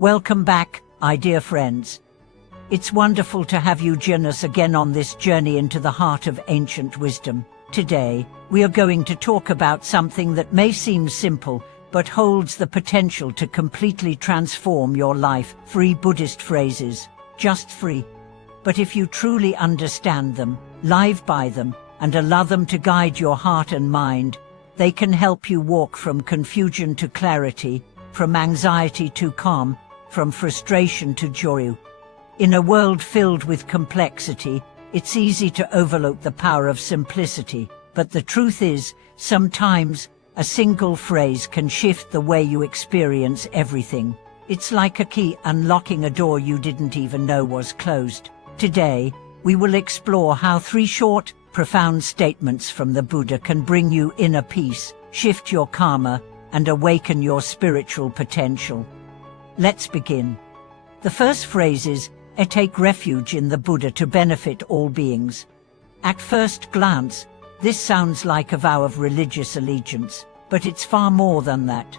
Welcome back, my dear friends. It's wonderful to have you join us again on this journey into the heart of ancient wisdom. Today, we are going to talk about something that may seem simple, but holds the potential to completely transform your life. 3 Buddhist phrases. Just 3. But if you truly understand them, live by them, and allow them to guide your heart and mind, they can help you walk from confusion to clarity, from anxiety to calm, from frustration to joy. In a world filled with complexity, it's easy to overlook the power of simplicity, but the truth is, sometimes, a single phrase can shift the way you experience everything. It's like a key unlocking a door you didn't even know was closed. Today, we will explore how 3 short, profound statements from the Buddha can bring you inner peace, shift your karma, and awaken your spiritual potential. Let's begin. The first phrase is, take refuge in the Buddha to benefit all beings. At first glance, this sounds like a vow of religious allegiance, but it's far more than that.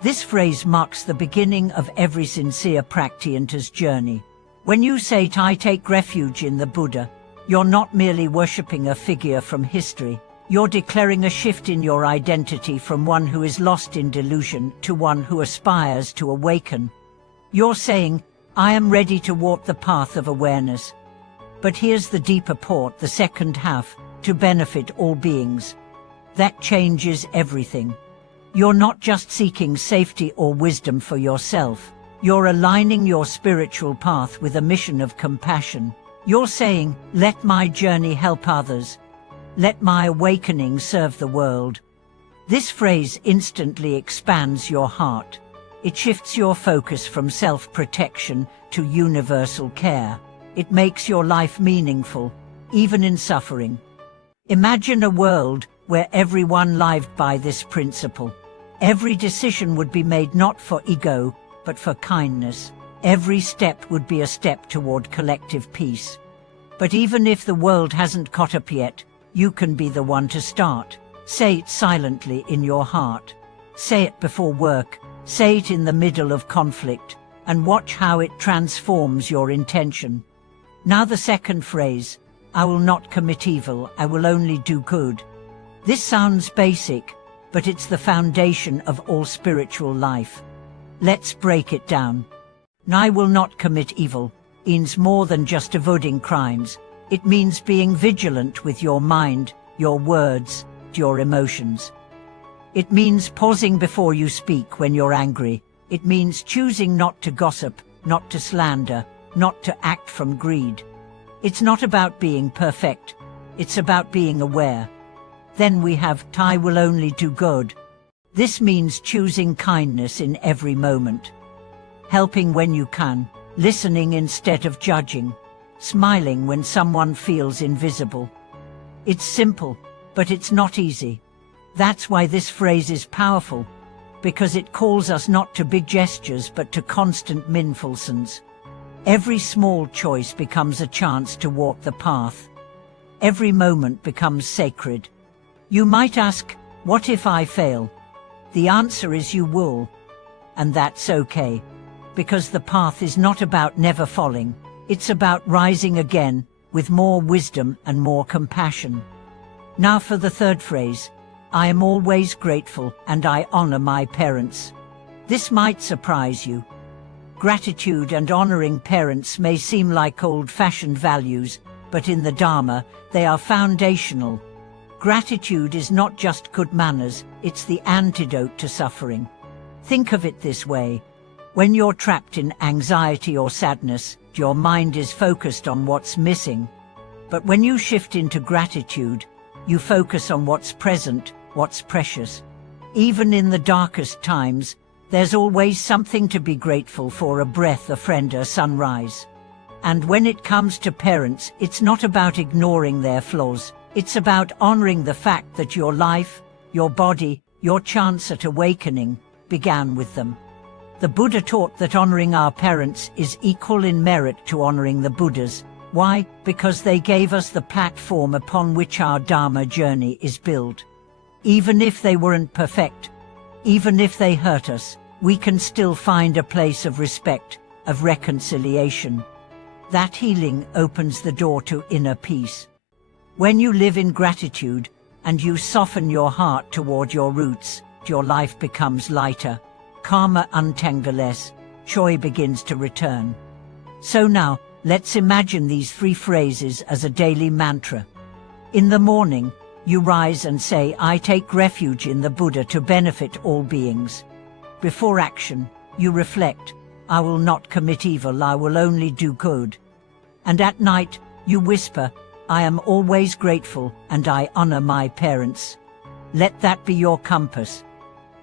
This phrase marks the beginning of every sincere practitioner's journey. When you say, I take refuge in the Buddha, you're not merely worshipping a figure from history. You're declaring a shift in your identity from one who is lost in delusion to one who aspires to awaken. You're saying, I am ready to walk the path of awareness. But here's the deeper part, the second half, to benefit all beings. That changes everything. You're not just seeking safety or wisdom for yourself. You're aligning your spiritual path with a mission of compassion. You're saying, let my journey help others. Let my awakening serve the world. This phrase instantly expands your heart. It shifts your focus from self-protection to universal care. It makes your life meaningful, even in suffering. Imagine a world where everyone lived by this principle. Every decision would be made not for ego, but for kindness. Every step would be a step toward collective peace. But even if the world hasn't caught up yet, you can be the one to start. Say it silently in your heart. Say it before work. Say it in the middle of conflict, and watch how it transforms your intention. Now the second phrase, I will not commit evil, I will only do good. This sounds basic, but it's the foundation of all spiritual life. Let's break it down. I will not commit evil means more than just avoiding crimes. It means being vigilant with your mind, your words, your emotions. It means pausing before you speak when you're angry. It means choosing not to gossip, not to slander, not to act from greed. It's not about being perfect. It's about being aware. Then we have, I will only do good. This means choosing kindness in every moment. Helping when you can, listening instead of judging, smiling when someone feels invisible. It's simple, but it's not easy. That's why this phrase is powerful, because it calls us not to big gestures but to constant mindfulness. Every small choice becomes a chance to walk the path. Every moment becomes sacred. You might ask, what if I fail? The answer is you will. And that's okay, because the path is not about never falling. It's about rising again, with more wisdom and more compassion. Now for the third phrase, I am always grateful and I honor my parents. This might surprise you. Gratitude and honoring parents may seem like old-fashioned values, but in the Dharma, they are foundational. Gratitude is not just good manners, it's the antidote to suffering. Think of it this way. When you're trapped in anxiety or sadness, your mind is focused on what's missing. But when you shift into gratitude, you focus on what's present, what's precious. Even in the darkest times, there's always something to be grateful for: a breath, a friend, a sunrise. And when it comes to parents, it's not about ignoring their flaws. It's about honoring the fact that your life, your body, your chance at awakening began with them. The Buddha taught that honoring our parents is equal in merit to honoring the Buddhas. Why? Because they gave us the platform upon which our Dharma journey is built. Even if they weren't perfect, even if they hurt us, we can still find a place of respect, of reconciliation. That healing opens the door to inner peace. When you live in gratitude and you soften your heart toward your roots, your life becomes lighter. Karma untangles, joy begins to return. So now, let's imagine these 3 phrases as a daily mantra. In the morning, you rise and say, I take refuge in the Buddha to benefit all beings. Before action, you reflect, I will not commit evil, I will only do good. And at night, you whisper, I am always grateful and I honor my parents. Let that be your compass.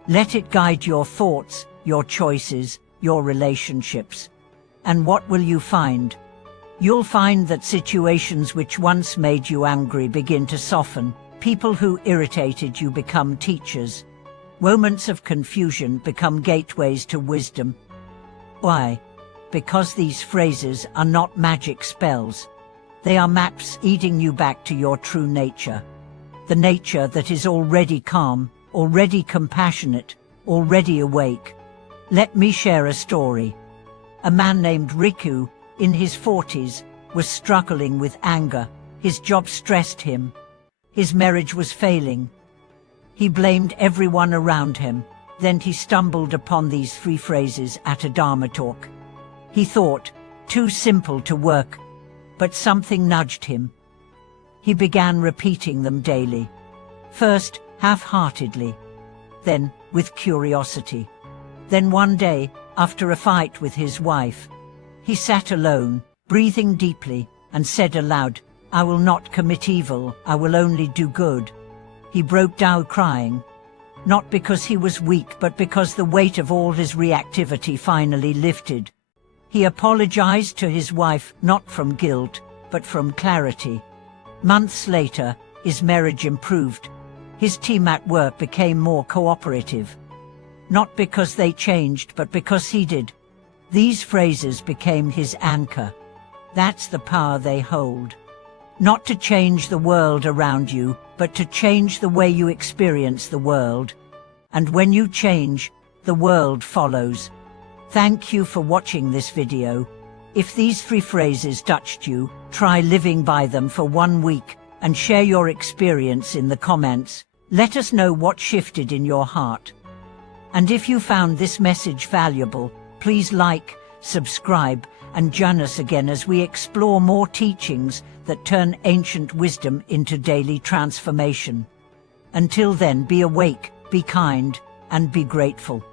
Let it guide your thoughts, your choices, your relationships. And what will you find? You'll find that situations which once made you angry begin to soften. People who irritated you become teachers. Moments of confusion become gateways to wisdom. Why? Because these phrases are not magic spells. They are maps leading you back to your true nature. The nature that is already calm, already compassionate, already awake. Let me share a story. A man named Riku, in his 40s, was struggling with anger. His job stressed him. His marriage was failing. He blamed everyone around him. Then he stumbled upon these 3 phrases at a Dharma talk. He thought, too simple to work, but something nudged him. He began repeating them daily. First, half-heartedly. Then, with curiosity. Then one day, after a fight with his wife, he sat alone, breathing deeply, and said aloud, I will not commit evil, I will only do good. He broke down crying, not because he was weak, but because the weight of all his reactivity finally lifted. He apologized to his wife, not from guilt, but from clarity. Months later, his marriage improved. His team at work became more cooperative. Not because they changed, but because he did. These phrases became his anchor. That's the power they hold. Not to change the world around you, but to change the way you experience the world. And when you change, the world follows. Thank you for watching this video. If these 3 phrases touched you, try living by them for 1 week and share your experience in the comments. Let us know what shifted in your heart. And if you found this message valuable, please like, subscribe, and join us again as we explore more teachings that turn ancient wisdom into daily transformation. Until then, be awake, be kind, and be grateful.